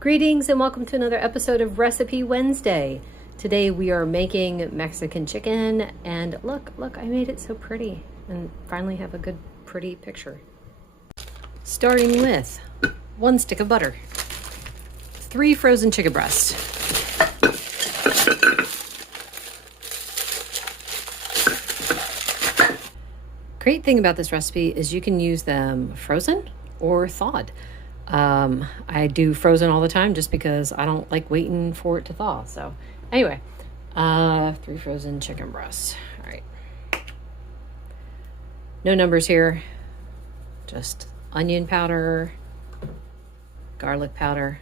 Greetings and welcome to another episode of Recipe Wednesday. Today we are making Mexican chicken, and look, I made it so pretty and finally have a good pretty picture. Starting with 1 stick of butter, 3 frozen chicken breasts, great thing about this recipe is you can use them frozen or thawed. I do frozen all the time just because I don't like waiting for it to thaw. So anyway, 3 frozen chicken breasts. All right. No numbers here, just onion powder, garlic powder.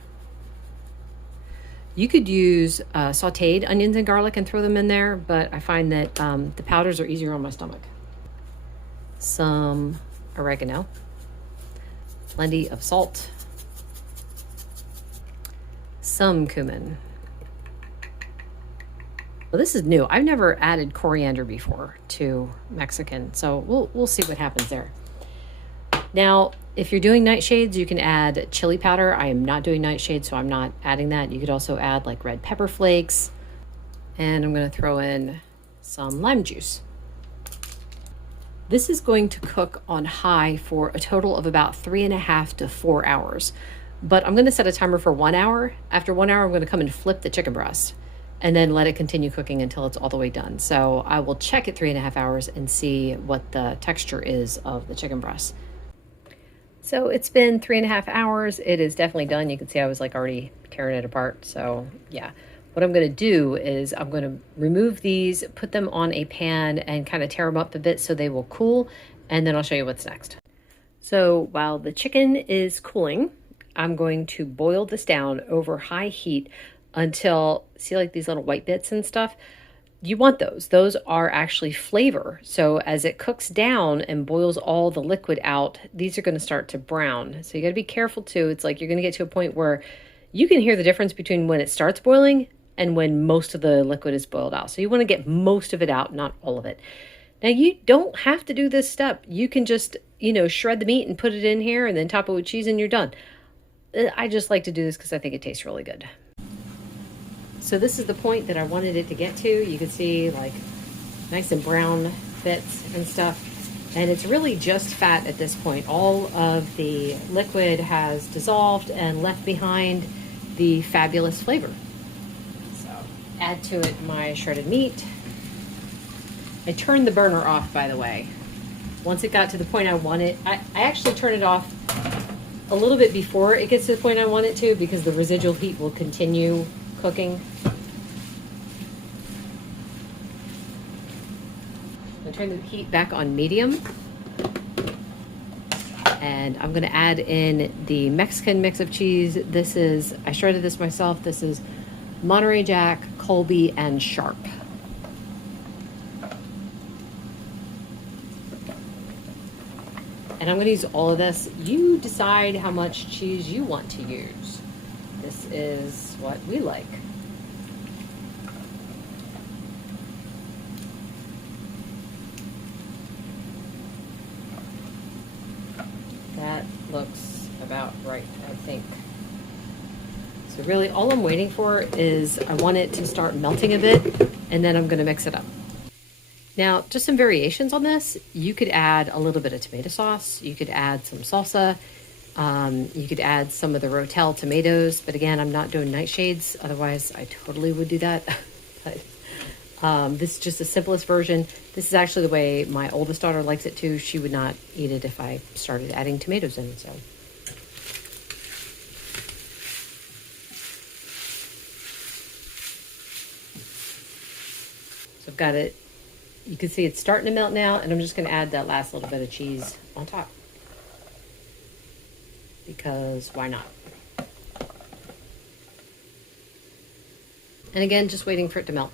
You could use sauteed onions and garlic and throw them in there, but I find that the powders are easier on my stomach. Some oregano, plenty of salt, some cumin. Well, this is new. I've never added coriander before to Mexican, so we'll see what happens there. Now, if you're doing nightshades, you can add chili powder. I am not doing nightshades, so I'm not adding that. You could also add like red pepper flakes, and I'm going to throw in some lime juice. This is going to cook on high for a total of about 3.5 to 4 hours. But I'm going to set a timer for 1 hour. After 1 hour, I'm going to come and flip the chicken breast and then let it continue cooking until it's all the way done. So I will check at 3.5 hours and see what the texture is of the chicken breast. So it's been 3.5 hours. It is definitely done. You can see I was like already tearing it apart. So yeah, what I'm going to do is I'm going to remove these, put them on a pan and kind of tear them up a bit so they will cool. And then I'll show you what's next. So while the chicken is cooling, I'm going to boil this down over high heat until, see like these little white bits and stuff? You want those. Those are actually flavor. So as it cooks down and boils all the liquid out, these are going to start to brown. So you got to be careful too. It's like you're going to get to a point where you can hear the difference between when it starts boiling and when most of the liquid is boiled out. So you want to get most of it out, not all of it. Now you don't have to do this step. You can just, shred the meat and put it in here and then top it with cheese and you're done. I just like to do this because I think it tastes really good. So this is the point that I wanted it to get to. You can see like nice and brown bits and stuff. And it's really just fat at this point. All of the liquid has dissolved and left behind the fabulous flavor. So add to it my shredded meat. I turned the burner off, by the way. Once it got to the point I wanted, I actually turn it off a little bit before it gets to the point I want it to, because the residual heat will continue cooking. I turn the heat back on medium, and I'm going to add in the Mexican mix of cheese. I shredded this myself. This is Monterey Jack, Colby, and Sharp. And I'm going to use all of this. You decide how much cheese you want to use. This is what we like. That looks about right, I think. So really all I'm waiting for is I want it to start melting a bit, and then I'm going to mix it up. Now, just some variations on this. You could add a little bit of tomato sauce. You could add some salsa. You could add some of the Rotel tomatoes. But again, I'm not doing nightshades. Otherwise, I totally would do that. But this is just the simplest version. This is actually the way my oldest daughter likes it too. She would not eat it if I started adding tomatoes in. So I've got it. You can see it's starting to melt now, and I'm just going to add that last little bit of cheese on top. Because why not? And again, just waiting for it to melt.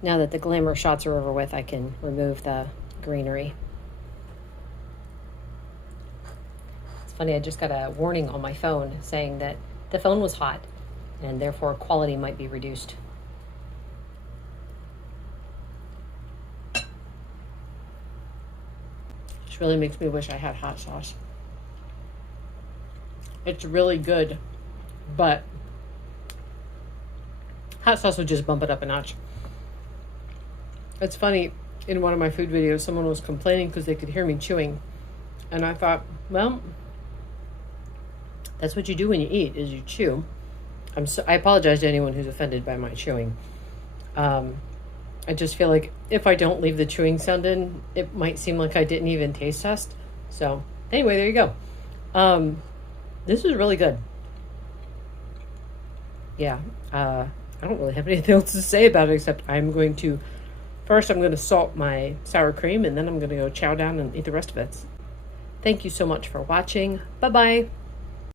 Now that the glamour shots are over with, I can remove the greenery. It's funny, I just got a warning on my phone saying that the phone was hot and therefore quality might be reduced. This really makes me wish I had hot sauce. It's really good, but hot sauce would just bump it up a notch. It's funny, in one of my food videos, someone was complaining because they could hear me chewing. And I thought, well, that's what you do when you eat, is you chew. I apologize to anyone who's offended by my chewing. I just feel like if I don't leave the chewing sound in, it might seem like I didn't even taste test. So anyway, there you go. This is really good. Yeah, I don't really have anything else to say about it, except first I'm going to salt my sour cream, and then I'm going to go chow down and eat the rest of it. Thank you so much for watching. Bye-bye.